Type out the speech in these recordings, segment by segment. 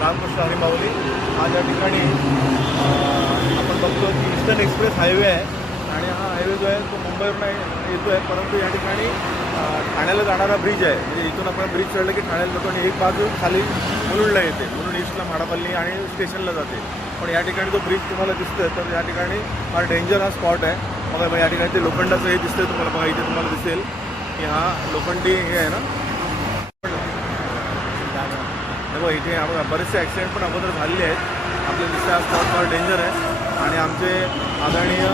रामकृष्ण हरी माऊली. आज या ठिकाणी आपण बघतो की ईस्टर्न एक्सप्रेस हायवे आहे आणि हा हायवे जो आहे तो मुंबईवरून येतो आहे, परंतु या ठिकाणी ठाण्याला जाणारा ब्रिज आहे. म्हणजे इथून आपण ब्रिज चढलं की ठाण्याला जातो आणि एक बाजू खाली मुलुंडला येते, म्हणून ईस्टला म्हाडापल्ली आणि स्टेशनला जाते. पण या ठिकाणी जो ब्रिज तुम्हाला दिसतोय तर या ठिकाणी फार डेंजर हा स्पॉट आहे. बघा या ठिकाणी ते लोखंडाचं हे दिसतंय तुम्हाला. बघा इथे तुम्हाला दिसेल की हा लोखंडी हे आहे ना. बघा इथे बरेचसे ॲक्सिडेंट पण अगोदर झालेले आहेत. आपल्याला दिसतं हा स्पॉट फार डेंजर आहे. आणि आमचे आदरणीय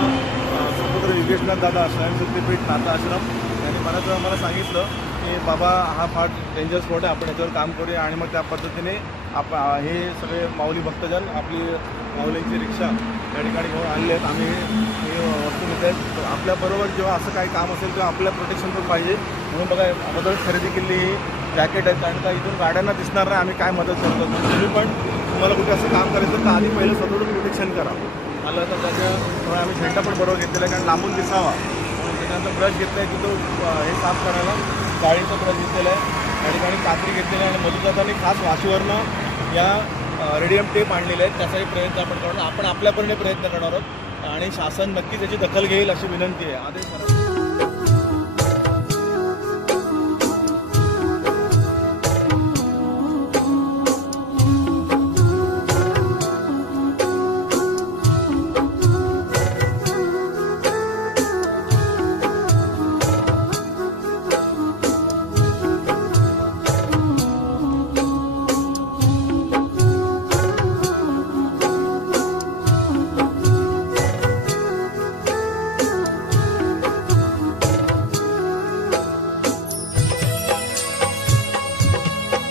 सुपुत्र योगेशनाथ दादा स्वयंशक्तीपीठ नाथा आश्रम यांनी बऱ्याच वेळा मला सांगितलं की बाबा हा फार डेंजर स्पॉट आहे, आपण याच्यावर काम करूया. आणि मग त्या पद्धतीने हे सगळे माऊली भक्तजन आपली माऊलींची रिक्षा या ठिकाणी घेऊन आणले आहेत. आम्ही हे वस्तू मिळत आहेत. आपल्याबरोबर जेव्हा असं काही काम असेल तेव्हा आपल्या प्रोटेक्शन पण पाहिजे, म्हणून बघा अगोदर खरेदी केलेली ही जॅकेट आहेत. कारण का इथून गाड्यांना दिसणार नाही आम्ही काय मदत करतो. तुम्ही पण तुम्हाला कुठे असं काम करायचं तर आधी पहिलं स्वतःचं प्रोटेक्शन करा. आलं तर त्याच्यामुळे आम्ही झेंडा पण बरोबर घेतलेला आहे, कारण लांबून दिसावा. त्याच्यानंतर ब्रश घेतला आहे तिथं हे साफ करायला गाडीचा ब्रश घेतलेला आहे. या ठिकाणी कात्री घेतलेली आहे आणि मधुदातांनी खास वाशीवरनं या रेडियम टेप आणलेले आहेत. त्याचाही प्रयत्न आपण करणार, आपण आपल्यापरीने प्रयत्न करणार आहोत आणि शासन नक्कीच याची दखल घेईल अशी विनंती आहे. आदेश